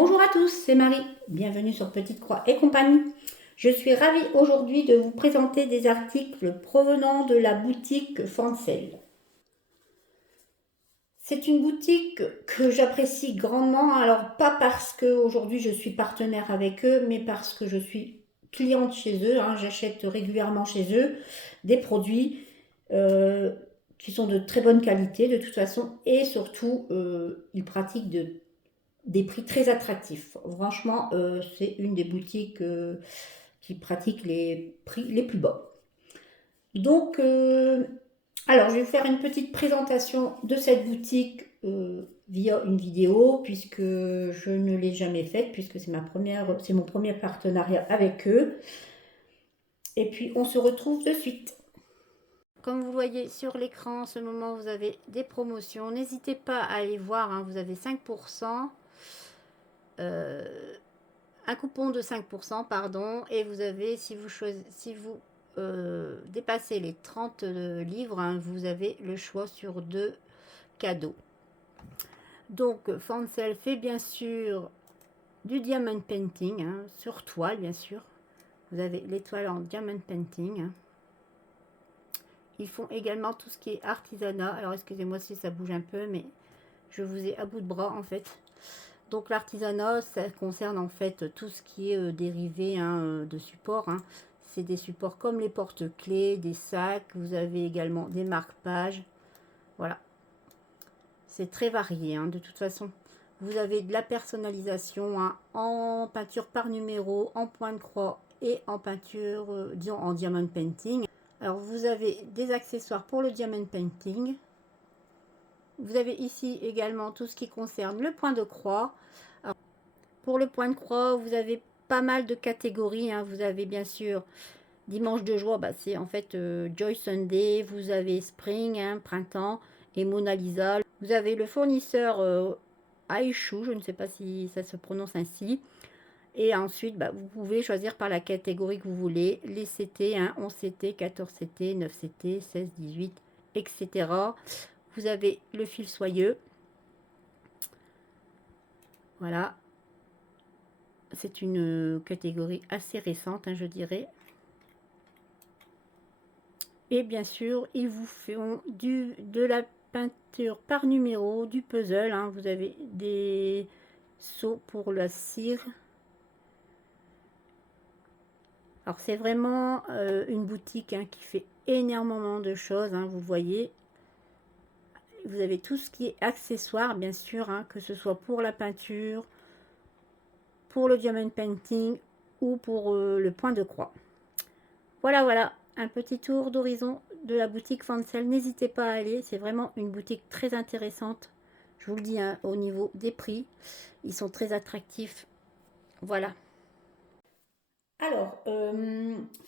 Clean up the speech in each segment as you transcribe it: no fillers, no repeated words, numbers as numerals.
Bonjour à tous, c'est Marie. Bienvenue sur Petite Croix et compagnie. Je suis ravie aujourd'hui de vous présenter des articles provenant de la boutique Fancel. C'est une boutique que j'apprécie grandement, alors pas parce que aujourd'hui je suis partenaire avec eux, mais parce que je suis cliente chez eux. J'achète régulièrement chez eux des produits euh, qui sont de très bonne qualité de toute façon, et surtout ils pratiquent des prix très attractifs. Franchement, c'est une des boutiques qui pratique les prix les plus bas. Donc, alors, je vais vous faire une petite présentation de cette boutique via une vidéo, puisque je ne l'ai jamais faite, puisque c'est mon premier partenariat avec eux. Et puis, on se retrouve de suite. Comme vous voyez sur l'écran, en ce moment, vous avez des promotions. N'hésitez pas à aller voir, vous avez 5%. Un coupon de 5%, pardon, et vous avez, si vous dépassez les 30 livres, vous avez le choix sur 2 cadeaux. Donc, Fancel fait bien sûr du diamond painting, sur toile, bien sûr. Vous avez l'étoile en diamond painting. Ils font également tout ce qui est artisanat. Alors, excusez-moi si ça bouge un peu, mais je vous ai à bout de bras, en fait. Donc l'artisanat, ça concerne en fait tout ce qui est dérivé de support. C'est des supports comme les porte-clés, des sacs. Vous avez également des marque-pages. Voilà. C'est très varié de toute façon. Vous avez de la personnalisation en peinture par numéro, en point de croix et en peinture, disons en diamond painting. Alors vous avez des accessoires pour le diamond painting. Vous avez ici également tout ce qui concerne le point de croix. Alors, pour le point de croix, vous avez pas mal de catégories. Vous avez bien sûr Dimanche de joie, c'est en fait Joy Sunday. Vous avez Spring, printemps et Mona Lisa. Vous avez le fournisseur Aishu, je ne sais pas si ça se prononce ainsi. Et ensuite, vous pouvez choisir par la catégorie que vous voulez. Les CT, 11 CT, 14 CT, 9 CT, 16, 18, etc. Vous avez le fil soyeux. Voilà. C'est une catégorie assez récente, je dirais. Et bien sûr, ils vous font de la peinture par numéro, du puzzle. Vous avez des seaux pour la cire. Alors c'est vraiment une boutique qui fait énormément de choses, vous voyez. Vous avez tout ce qui est accessoire, bien sûr, que ce soit pour la peinture, pour le diamond painting ou pour le point de croix. Voilà, un petit tour d'horizon de la boutique Fancel. N'hésitez pas à aller, c'est vraiment une boutique très intéressante. Je vous le dis, au niveau des prix, ils sont très attractifs. Voilà. Alors,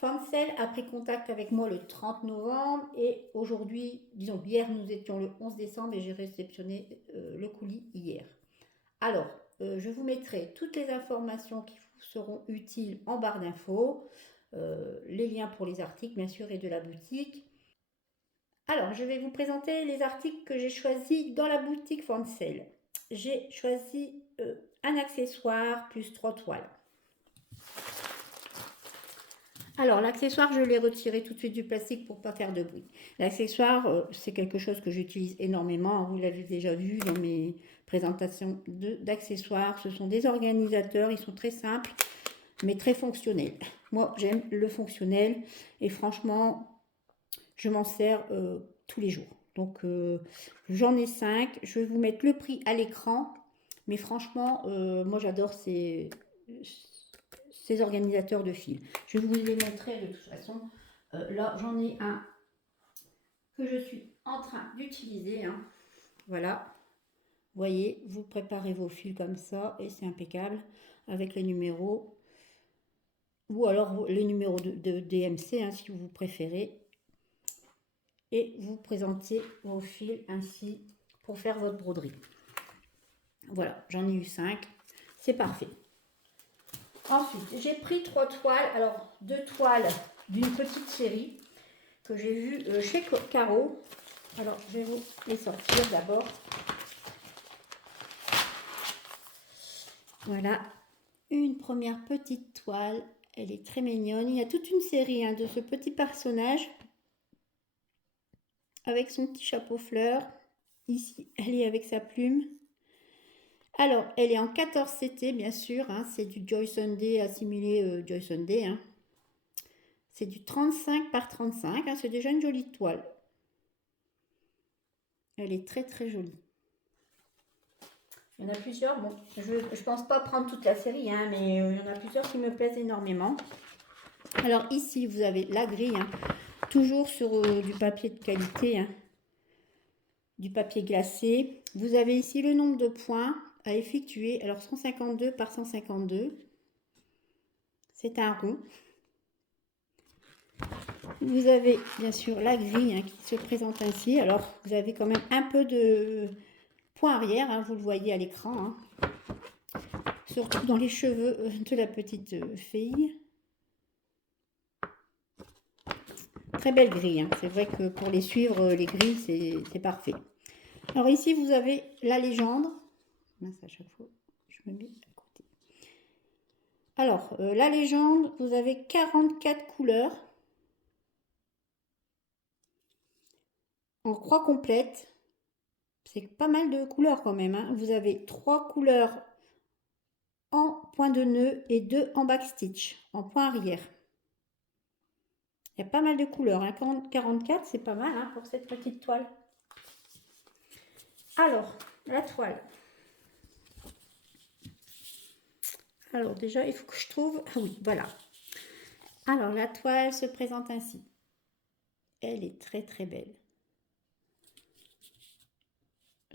Fancel a pris contact avec moi le 30 novembre et aujourd'hui, disons hier, nous étions le 11 décembre et j'ai réceptionné le colis hier. Alors, je vous mettrai toutes les informations qui vous seront utiles en barre d'infos, les liens pour les articles bien sûr et de la boutique. Alors, je vais vous présenter les articles que j'ai choisis dans la boutique Fancel. J'ai choisi un accessoire plus 3 toiles. Alors, l'accessoire, je l'ai retiré tout de suite du plastique pour ne pas faire de bruit. L'accessoire, c'est quelque chose que j'utilise énormément. Vous l'avez déjà vu dans mes présentations d'accessoires. Ce sont des organisateurs, ils sont très simples, mais très fonctionnels. Moi, j'aime le fonctionnel et franchement, je m'en sers tous les jours. Donc, j'en ai 5. Je vais vous mettre le prix à l'écran. Mais franchement, moi, j'adore ces organisateurs de fil. Je vous les montrer de toute façon. Là, j'en ai un que je suis en train d'utiliser. Voilà. Vous voyez, vous préparez vos fils comme ça et c'est impeccable avec les numéros. Ou alors les numéros de DMC si vous préférez. Et vous présentez vos fils ainsi pour faire votre broderie. Voilà, j'en ai eu 5. C'est parfait. Ensuite, j'ai pris 3 toiles. Alors, 2 toiles d'une petite série que j'ai vue chez Caro. Alors, je vais vous les sortir d'abord. Voilà, une première petite toile. Elle est très mignonne. Il y a toute une série de ce petit personnage avec son petit chapeau fleur. Ici, elle est avec sa plume. Alors, elle est en 14 CT, bien sûr. C'est du Joy Sunday assimilé Joy Sunday. C'est du 35 par 35. C'est déjà une jolie toile. Elle est très très jolie. Il y en a plusieurs. Bon, je ne pense pas prendre toute la série, mais il y en a plusieurs qui me plaisent énormément. Alors ici, vous avez la grille. Toujours sur du papier de qualité. Du papier glacé. Vous avez ici le nombre de points à effectuer. Alors 152 par 152. C'est un rond. Vous avez bien sûr la grille qui se présente ainsi. Alors vous avez quand même un peu de point arrière, vous le voyez à l'écran. Surtout dans les cheveux de la petite fille. Très belle grille. C'est vrai que pour les suivre, les grilles, c'est parfait. Alors ici, vous avez la légende. Mince, à chaque fois, je me mets à côté. Alors, la légende, vous avez 44 couleurs. En croix complète. C'est pas mal de couleurs quand même. Vous avez 3 couleurs en point de nœud et 2 en backstitch, en point arrière. Il y a pas mal de couleurs. 44, c'est pas mal pour cette petite toile. Alors, la toile. Alors déjà, il faut que je trouve... Ah oui, voilà. Alors, la toile se présente ainsi. Elle est très très belle.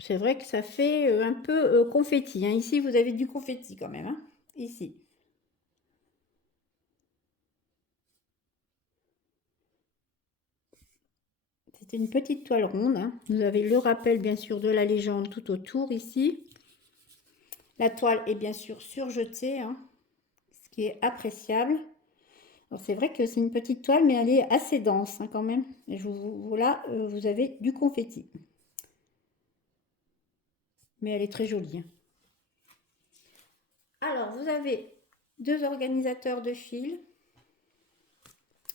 C'est vrai que ça fait un peu confetti. Ici, vous avez du confetti quand même. Ici. C'est une petite toile ronde. Vous avez le rappel, bien sûr, de la légende tout autour ici. La toile est bien sûr surjetée, ce qui est appréciable. C'est vrai que c'est une petite toile, mais elle est assez dense quand même. Et là, vous avez du confetti. Mais elle est très jolie. Alors, vous avez 2 organisateurs de fil.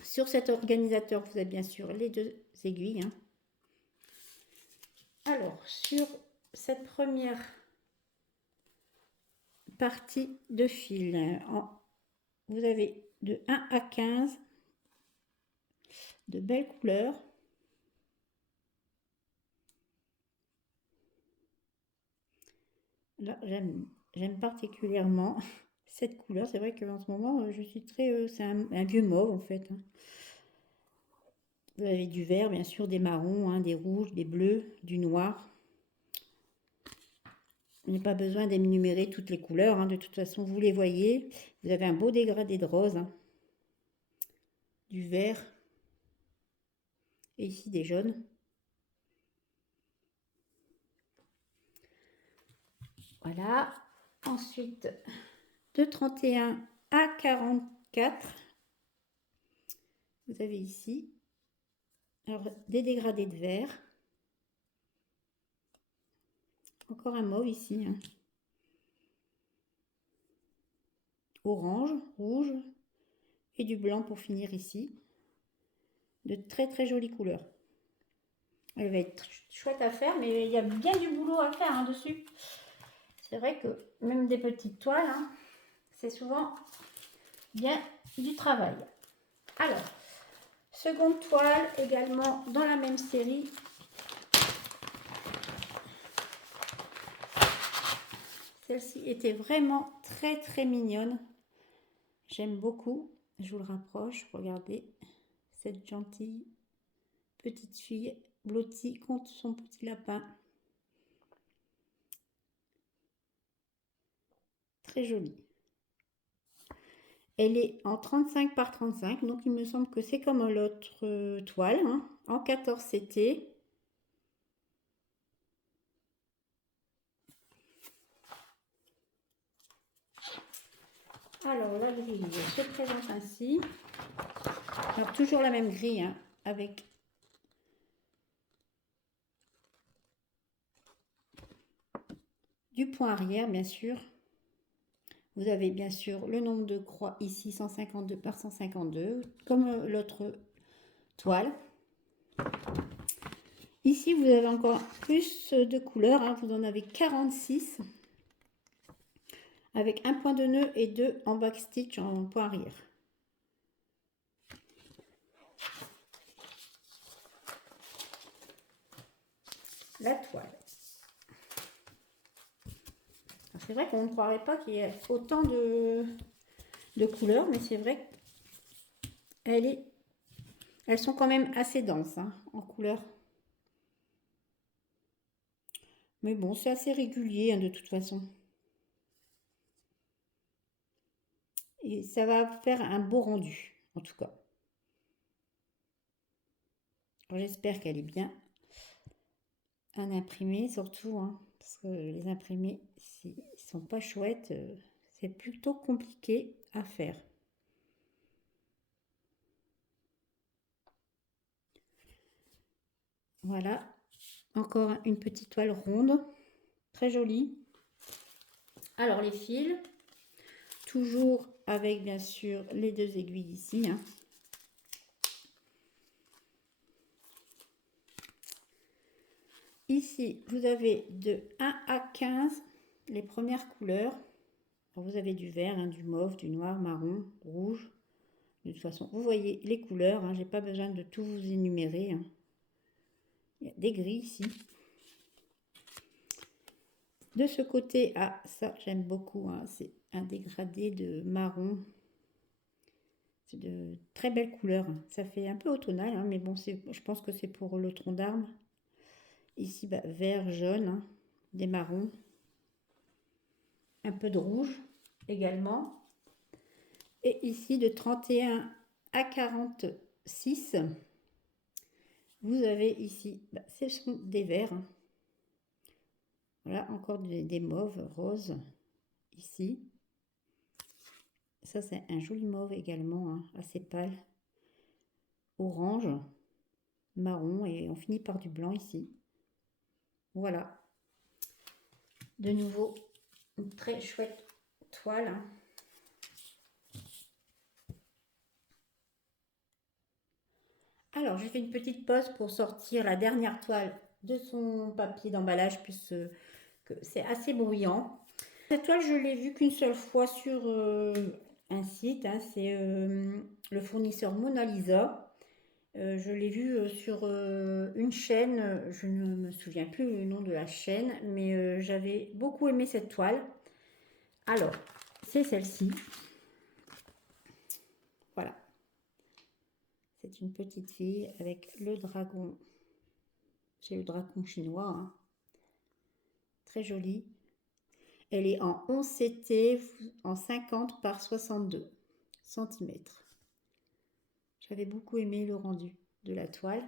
Sur cet organisateur, vous avez bien sûr les 2 aiguilles. Alors, sur cette première partie de fil, vous avez de 1 à 15 de belles couleurs. Là, j'aime particulièrement cette couleur. C'est vrai qu'en ce moment, je suis très... c'est un vieux mauve, en fait. Vous avez du vert, bien sûr, des marrons, des rouges, des bleus, du noir. Il n'y a pas besoin d'énumérer toutes les couleurs. De toute façon, vous les voyez. Vous avez un beau dégradé de rose. Du vert. Et ici, des jaunes. Voilà. Ensuite, de 31 à 44, vous avez ici alors, des dégradés de vert. Encore un mauve ici. Orange, rouge et du blanc pour finir ici. De très très jolies couleurs. Elle va être chouette à faire, mais il y a bien du boulot à faire dessus. C'est vrai que même des petites toiles, c'est souvent bien du travail. Alors, seconde toile également dans la même série. Celle-ci était vraiment très très mignonne. J'aime beaucoup. Je vous le rapproche. Regardez cette gentille petite fille blottie contre son petit lapin. Très jolie. Elle est en 35 par 35, donc il me semble que c'est comme l'autre toile, en 14 CT. Alors la grille se présente ainsi. Alors toujours la même grille, avec du point arrière bien sûr. Vous avez bien sûr le nombre de croix ici, 152 par 152, comme l'autre toile. Ici, vous avez encore plus de couleurs, hein, vous en avez 46, avec un point de nœud et deux en backstitch en point arrière. La toile. C'est vrai qu'on ne croirait pas qu'il y ait autant de couleurs, mais c'est vrai qu'elles sont quand même assez denses, hein, en couleurs. Mais bon, c'est assez régulier, hein, de toute façon. Et ça va faire un beau rendu, en tout cas. J'espère qu'elle est bien un imprimé, surtout, hein, parce que les imprimés, s'ils sont pas chouettes, c'est plutôt compliqué à faire. Voilà, encore une petite toile ronde, très jolie. Alors les fils, toujours avec bien sûr les deux aiguilles ici, hein. Ici, vous avez de 1 à 15 les premières couleurs. Alors, vous avez du vert, hein, du mauve, du noir, marron, rouge. De toute façon, vous voyez les couleurs, hein, j'ai pas besoin de tout vous énumérer, hein. Il y a des gris ici. De ce côté, ah ça j'aime beaucoup, hein, c'est un dégradé de marron. C'est de très belles couleurs. Ça fait un peu automnal, hein, mais bon, je pense que c'est pour le tronc d'arbre. Ici, bah, vert, jaune, hein, des marrons. Un peu de rouge également. Et ici, de 31 à 46, vous avez ici, bah, ce sont des verts, hein. Voilà, encore des mauves, roses, ici. Ça, c'est un joli mauve également, hein, assez pâle. Orange, marron, et on finit par du blanc ici. Voilà. De nouveau, une très chouette toile, hein. Alors, j'ai fait une petite pause pour sortir la dernière toile de son papier d'emballage, puisque c'est assez bruyant. Cette toile, je l'ai vue qu'une seule fois sur un site, hein, c'est le fournisseur Mona Lisa. Je l'ai vue sur une chaîne, je ne me souviens plus le nom de la chaîne, mais j'avais beaucoup aimé cette toile. Alors, c'est celle-ci. Voilà. C'est une petite fille avec le dragon. C'est le dragon chinois, hein. Très jolie. Elle est en 11 CT, en 50 par 62 cm. J'avais beaucoup aimé le rendu de la toile.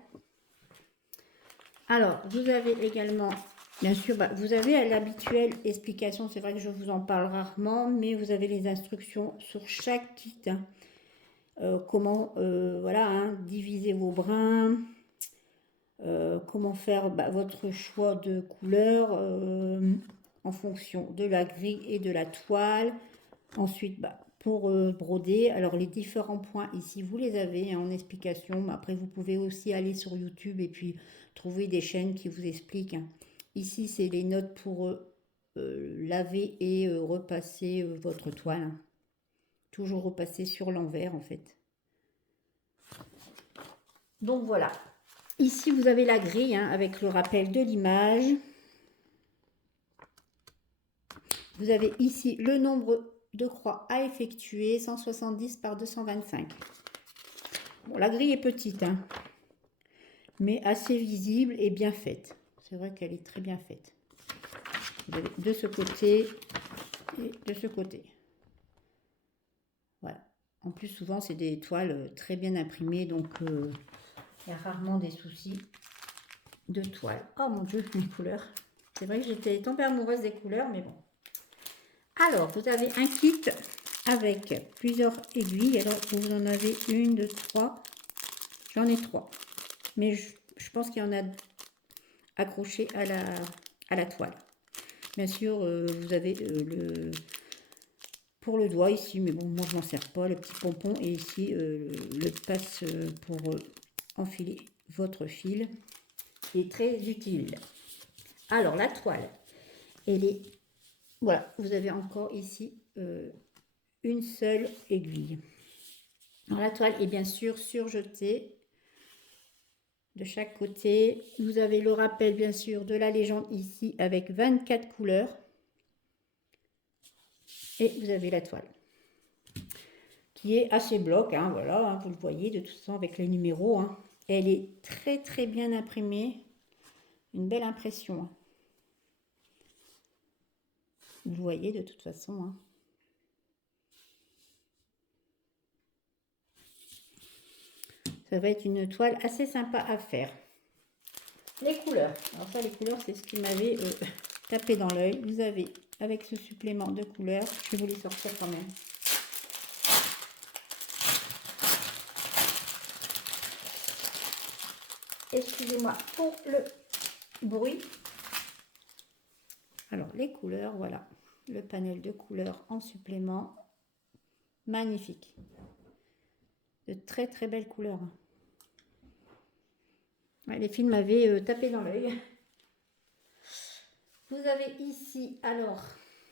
Alors, vous avez également, bien sûr, bah, vous avez l'habituelle explication. C'est vrai que je vous en parle rarement, mais vous avez les instructions sur chaque kit, hein. Comment voilà, hein, diviser vos brins, comment faire votre choix de couleur en fonction de la grille et de la toile. Ensuite, pour broder, alors les différents points ici, vous les avez, hein, en explication. Après, vous pouvez aussi aller sur YouTube et puis trouver des chaînes qui vous expliquent, hein. Ici, c'est les notes pour laver et repasser votre toile, hein. Toujours repasser sur l'envers, en fait. Donc voilà. Ici, vous avez la grille, hein, avec le rappel de l'image. Vous avez ici le nombre de croix à effectuer, 170 par 225. Bon, la grille est petite, hein, mais assez visible et bien faite. C'est vrai qu'elle est très bien faite. Vous avez de ce côté et de ce côté. Voilà. En plus, souvent, c'est des toiles très bien imprimées, donc il y a rarement des soucis de toile. Oh mon Dieu, les couleurs. C'est vrai que j'étais tombée amoureuse des couleurs, mais bon. Alors, vous avez un kit avec plusieurs aiguilles. Alors, vous en avez une, deux, trois. J'en ai trois. Mais je pense qu'il y en a accroché à la toile. Bien sûr, vous avez pour le doigt ici, mais bon, moi je m'en sers pas, le petit pompon, et ici le passe pour enfiler votre fil, qui est très utile. Alors la toile, elle est, voilà, vous avez encore ici une seule aiguille. Alors la toile est bien sûr surjetée de chaque côté. Vous avez le rappel bien sûr de la légende ici avec 24 couleurs. Et vous avez la toile qui est assez bloc, hein, voilà, hein, vous le voyez de toute façon avec les numéros. Hein. Elle est très bien imprimée, une belle impression. Hein. Vous le voyez de toute façon. Hein. Ça va être une toile assez sympa à faire. Les couleurs. Alors ça, les couleurs, c'est ce qui m'avait tapé dans l'œil. Vous avez, avec ce supplément de couleurs, je vais vous les sortir quand même. Excusez-moi pour le bruit. Alors, les couleurs, voilà. Le panel de couleurs en supplément. Magnifique. De très belles couleurs. Ouais, les films m'avaient tapé dans l'œil. Vous avez ici, alors,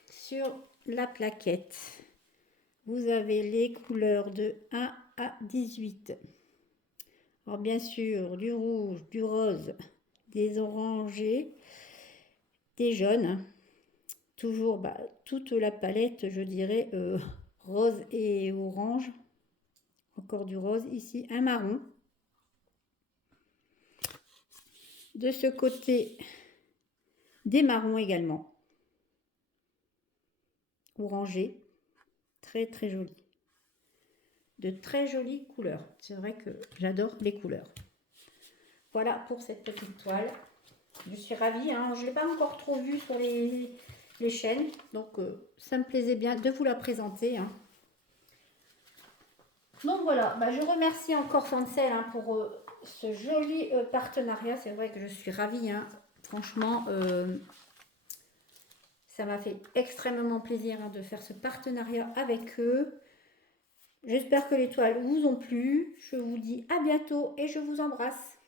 sur la plaquette, vous avez les couleurs de 1 à 18. Alors, bien sûr, du rouge, du rose, des orangés, des jaunes. Toujours toute la palette, je dirais, rose et orange. Encore du rose ici, un marron. De ce côté, des marrons également. Orangés. Très joli. De très jolies couleurs. C'est vrai que j'adore les couleurs. Voilà pour cette petite toile. Je suis ravie. Hein. Je ne l'ai pas encore trop vue sur les chaînes. Donc, ça me plaisait bien de vous la présenter. Hein. Donc, voilà. Je remercie encore Fancel hein, pour ce joli partenariat. C'est vrai que je suis ravie. Hein. Franchement, ça m'a fait extrêmement plaisir hein, de faire ce partenariat avec eux. J'espère que les toiles vous ont plu. Je vous dis à bientôt et je vous embrasse.